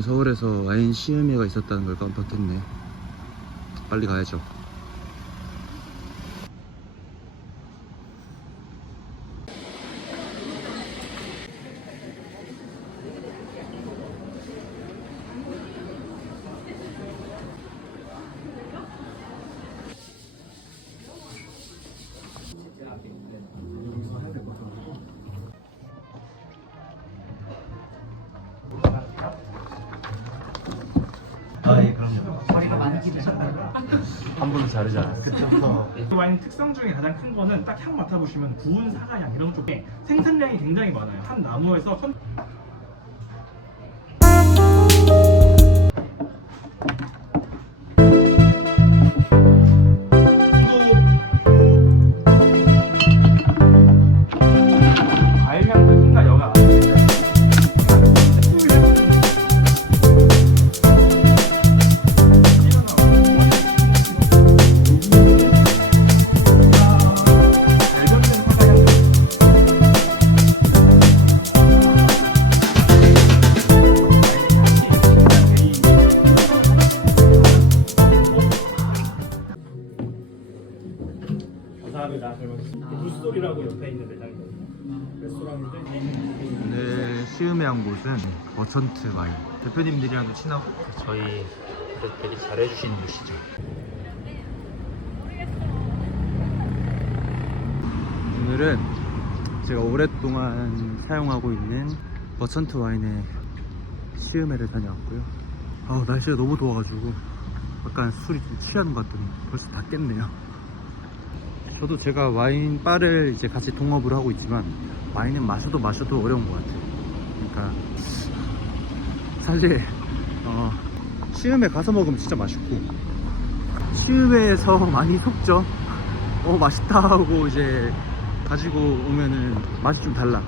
서울에서 와인 시음회가 있었다는 걸 깜빡했네. 빨리 가야죠. 아, 예, 그럼요. 머리가 많이? 한 분은 자르지 않았어요. 이 와인 특성 중에 가장 큰 거는 딱 향 맡아보시면 구운 사과향 이런 쪽에 생산량이 굉장히 많아요. 한 나무에서 선... 감사합니다. 물소리라고 옆에 있는 매장이거든요. 레스토랑인데 오늘 시음회 한 곳은 머천트 와인. 대표님들이랑도 친하고 저희 되게 잘해주시는 곳이죠. 오늘은 제가 오랫동안 사용하고 있는 머천트 와인의 시음회를 다녀왔고요. 아 날씨가 너무 더워가지고 약간 술이 좀 취하는 것 같더니 벌써 다 깼네요. 저도 제가 와인 바를 이제 같이 동업을 하고 있지만 와인은 마셔도 마셔도 어려운 것 같아요. 그러니까 사실 어, 시음회 가서 먹으면 진짜 맛있고 시음회에서 많이 속죠. 어 맛있다 하고 이제 가지고 오면은 맛이 좀 달라.